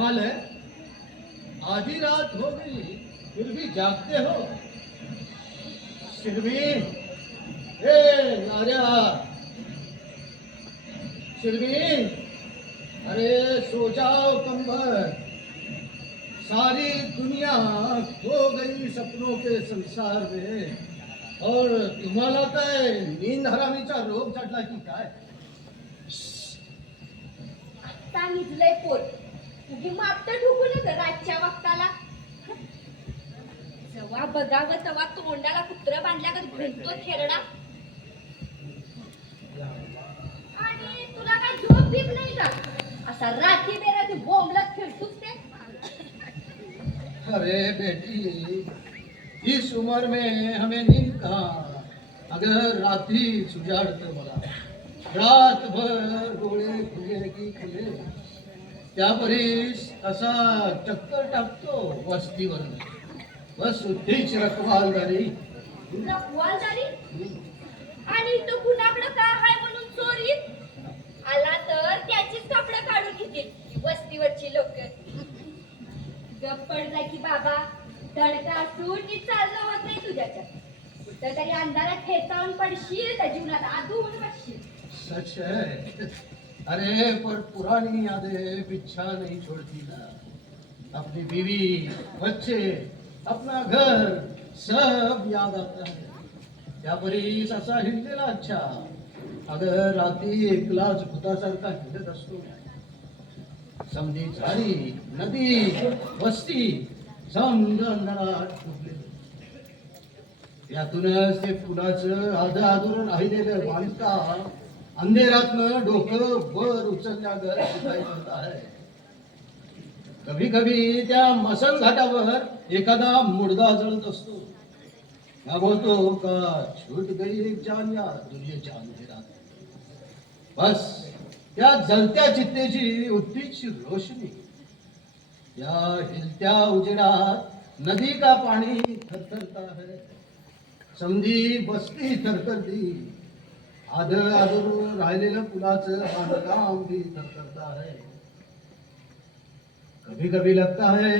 कमाल है, आधी रात हो गई फिर भी जागते हो। शिरवी, ए नार्या, शिरवी, अरे सो जाओ कंबर। सारी दुनिया खो गई सपनों के संसार में, और तुम्हाला काय नींद हरामीचा रोग चढला की काय? सांगितलंय पोट तुझी मापट ढुकू नका रातच्या वक्ताला. जेव्हा बघावं तेव्हा तोंडाला कुत्र बांधल्यागत घुमतो खेरडा. आणि तुला काय झोप बीप नाही का? असा रात्री बेरात्री बोंबलत फिरतोस ते. अरे बेटी, इस उम्र में हमें नींद कहाँ? अगर रात्रि सुजाड़ते मला, रात भर डोळे खुले की खुले, त्यापरीस असा चक्कर टाकतो वस्तीवर. बस उठीच रखवालदारी. रखवालदारी? आणि तो कुणाकडं काय हाय म्हणून चोरीत आला तर त्याचीच कपडे काढून घेतील वस्तीवरची लोक. गप्प पडलाय की बाबा, दणका असून नीट चालणं होत नाही तुझ्याच्या. कुठं तरी अंधारात ठेचावून पडशील तर जीवनात आधून बसशील. सच है. अरे पर पुरानी यादें पीछा नहीं छोड़ती ना. अपनी बीवी, बच्चे, अपना घर सब याद आता है. त्यापरीस असा हिंडलेला अच्छा. अगर रात्री एकलाच भूतासारखा हिंडत असतो. समधी झाडी, नदी, वस्ती समज अंधारात डुबले. यातूनच ते फुलाचं आधा आधुरून राहिलेलं बांधकाम अंधेरातनं डोकं वर उचलल्यागत दिखाई पडता है. कभी कभी त्या मसल घाटावर एखादा मुडदा जळत असतो. हा बोलतो का छूट गई एक जान या दुनियेच्या अंधेरात. बस त्या जलत्या चित्तेची उत्तीच रोशनी. या हिलत्या उजेडात नदी का पाणी थरथरता है. समधी बस्ती थरथरती. आध आधरून राहिलेलं पुलाचं बांधकाम भी थरथरता है. कभी कभी लगता है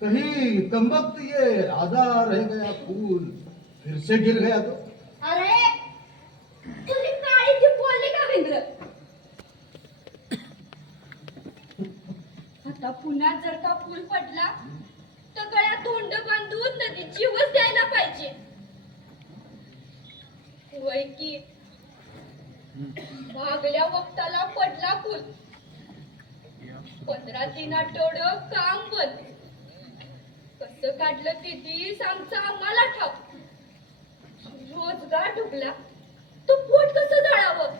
कहीं कमबख्त ये आधा रह गया फूल फिर से गिर गया तो. अरे तुझी काळी जी बोलली का विंद्र? आता पुन्हा जर का पूल पडला तर गळ्यात तोंड बांधून नदी जीवच द्यायला पाहिजे. होय की मागल्या वक्ताला पडला पूल. 15-3 आठवडं काम बंद. कसं काढलं ते दिस आमचा आम्हाला ठाव. रोजगार डुबला तो पोट कसं जळावं?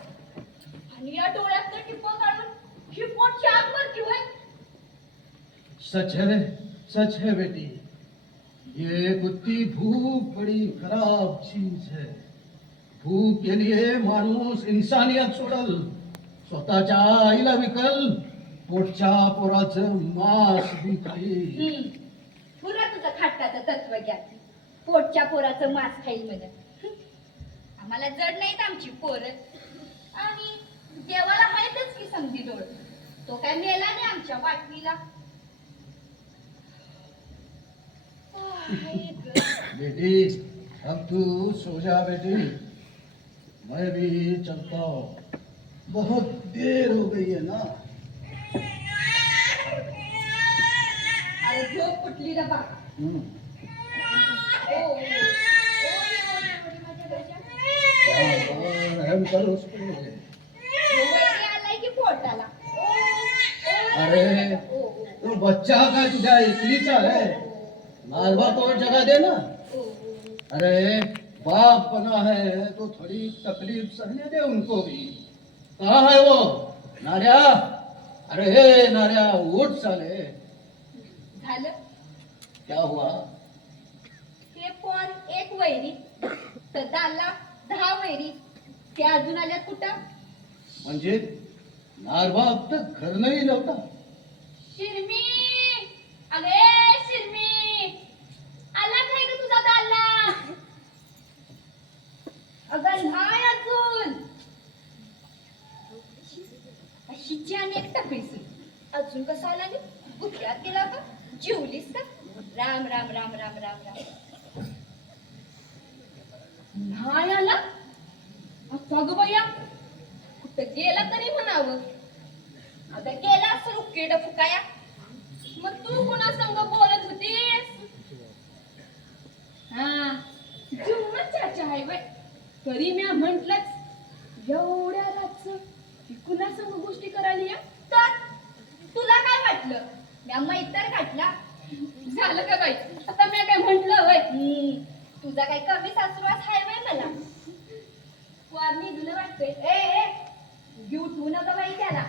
आणि या डोळ्यातलं टिपं काढून ही पोट शाक भरती होय. सच है बेटी. ये कुत्ती भूख बड़ी खराब चीज है. भूक के लिए माणूस इंसानियत सोडल, स्वतःच्या आईला विकल, पोटच्या पोराचं मांस बी खाईल. पुरा तुझं खाटाचं तत्वज्ञान. पोटच्या पोराचं मांस खाईल म्हणत. आम्हाला जड नाहीत आमची पोरं. आणि देवाला हायतच की समधी डोळ. तो काय मेला नाही आमच्या वाटणीला. बेटी अब तू सो जा बेटी. मैं भी चलता हूँ. बहुत देर हो गई है ना. अरे झोप कुठली रे बा. रहम करो उस पे. आलाय की पोटाला. अरे तो बच्चा का तुझ्या इकलीचा है. मालवा तो जगह दे ना. अरे बाप बना है तो थोड़ी तकलीफ सहने दे उनको भी. कहाँ है वो नार्या? अरे हे नार्या उठ साले. झालं क्या हुआ? ते पोर एक वैरी तर दाला 10 वैरी. ते अजून आल्यात कुठं? म्हणजे नारबा अब तक घर नहीं लौटा. शिरमी, अगे शिरमी, आला काय ग तुझा दाला? अगं नाही अजून. अशीची आणि एक टपरीसी. अजून कसं आला नाही? गुजरात गेला का जेवलीस का राम राम राम राम राम राम नाही आला अच्छा ग बया कुठं गेला तरी म्हणावं आता गेला असं उकेड फुकाया मग तू कोणा संग बोलत होतीस हा जीवनात चर्चा आहे बाय तरी मी म्हंटलच एवढ्या रातचं कुणा संग गोष्टी करायला या तर तुला काय वाटलं मी मैतर घातला झालं का बाई आता मी काय म्हंटल होय तुझा काय कमी सासुरास हाय बाय मला वारणी तुला वाटतंय ए घेऊ ठेवू नका बाई त्याला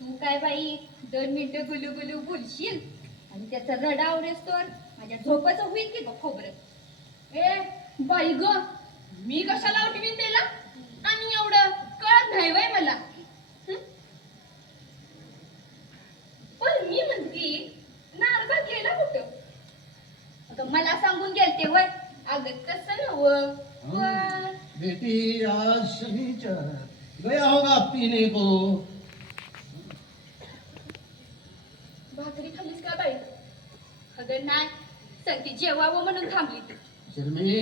तू काय बाई 2 मिनिटं गुलू गुलू बोलशील आणि त्याचा रडा आवरेस तर माझ्या झोपाचं होईल की बघ खोबरं ए बाई ग मी कशाला उठवीन त्याला आणि एवढं कळत नाही वय मला पण मी म्हणती नारबा गेला कुठं आता मला सांगून गेलते वय अगं कसं नव्ह बेटी आज शनिचर गया होगा पीने को भाकरी खाल्लीस का बाई अगं नाही संगीत जेवावं म्हणून थांबली ती शर्मी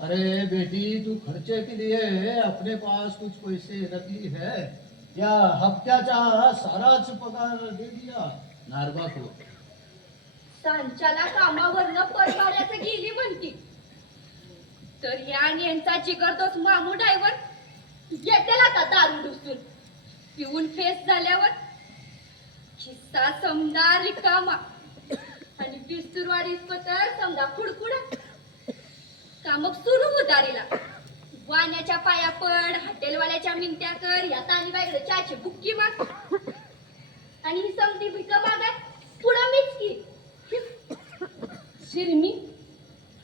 अरे बेटी तू खर्चे के लिए अपने पास कुछ पैसे रख ली है या हफ्त्याचा साराच पगार दे दिया नारबा को सांच्याला कामावरनं परवाड्याचं गेली म्हणती तर या यांचा जिगरदोस्त मामू ड्रायव्हर येतेला का दारू डुसून पिऊन फेस झाल्यावर खिस्सा समजा रिकामा आणि पिस्तुरवाडी पतर समजा खुडखुडा का मग सुरू उतारीला वाण्याच्या पाया पड हॉटेलवाल्याच्या मिनत्या कर या तानी बाईकडे चहाची बुक्की माग आणि ही समधी भिका मागाय पुढं मीच की शिरमी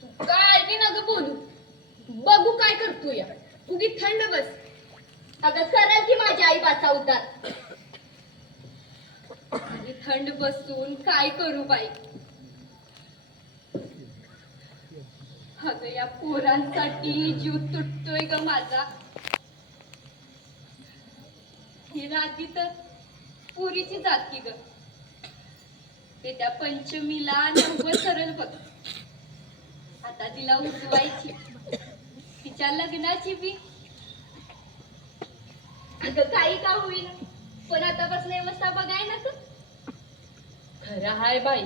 तू काय बी नग बोलू बघू काय करतो या उगी थंड बस अगं करेल की माझ्या आई बाचा उतार आणि थंड बसून काय करू बाई अगं या पोरांसाठी जीव तुटतोय ग माझा ही राती तर पुरीची जाती ग ते त्या पंचमीला नव्वद सरळ बघ आता तिला उठवायची तिच्या लग्नाची बी अगं काही का होईल पण आता बसल्या अवस्था बघाय ना तू खरं हाय बाई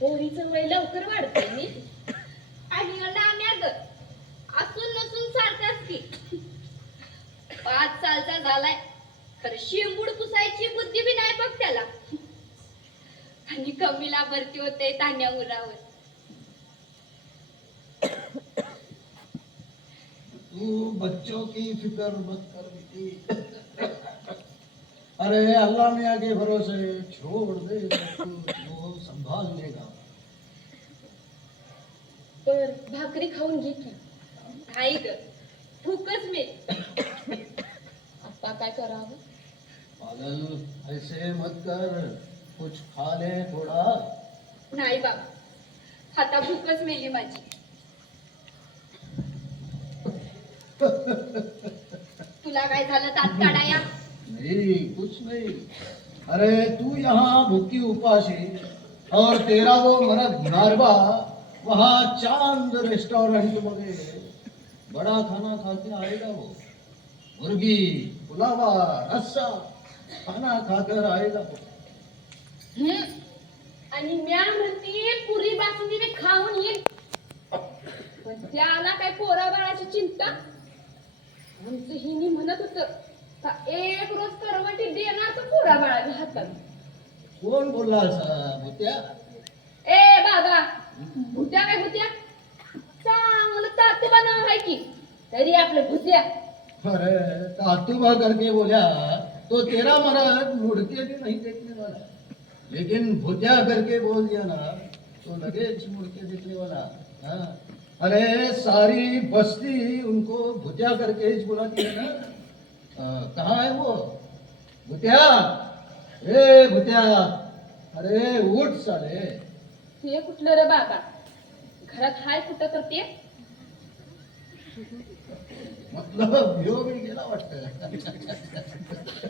पोरीचं वय लवकर वाढतंय मी आणि नाम्या ग असून नसून सारखाच की 5 सालचा झालाय खरं शिंबूड पुसायची बुद्धी बी नाही बघ त्याला आणि कमीला भरती होते तान्या उरावर तू बच्चों की फिक्र मत कर बेटी अरे अल्लाह मियाँ के भरोसे छोड़ दे वो संभाल लेगा पर भाकरी खाऊन घे की आई ग भूकच मी आता काय करावं पागल ऐसे मत कर कुछ खा ले थोड़ा नाही बाबा आता भूकच मेली माझी तुला काय झालं तात काढाया नहीं कुछ नहीं अरे तू यहाँ भूखी उपासी और तेरा वो मर्द नारबा वहाँ चांद रेस्टोरेंट में बड़ा खाना खा के आएगा वो मुर्गी पुलावा रस्सा खाना खाकर आएगा वो आणि म्या म्हणते पुरी बासुंदी मी खाऊन येईल पण त्याला काय पोरा बाळाची चिंता आमचं हिनी म्हणत होत का एक रोज करवटी देणार तर पोरा बाळाच्या हातात कौन बोला सा भुत्या ए बाबा भुत्या काय भुत्या चांगलं तातबा नाव आहे की तरी आपलं भुत्या अरे तातुबा करके बोला तो तेरा मर्द मुड़ के भी नहीं देखने वाला लेकिन भुत्या करके बोल दिया ना तो लगे मुड़ के देखने वाला हाँ अरे सारी बस्ती उनको भुत्या करके ही बुलाती है ना कहाँ है वो भुत्या ए भुत्या अरे उठ साले ते कुठलं रे बाबा घरात हाय कुठं तर ते मतलब ह्यो बी गेला वाटतं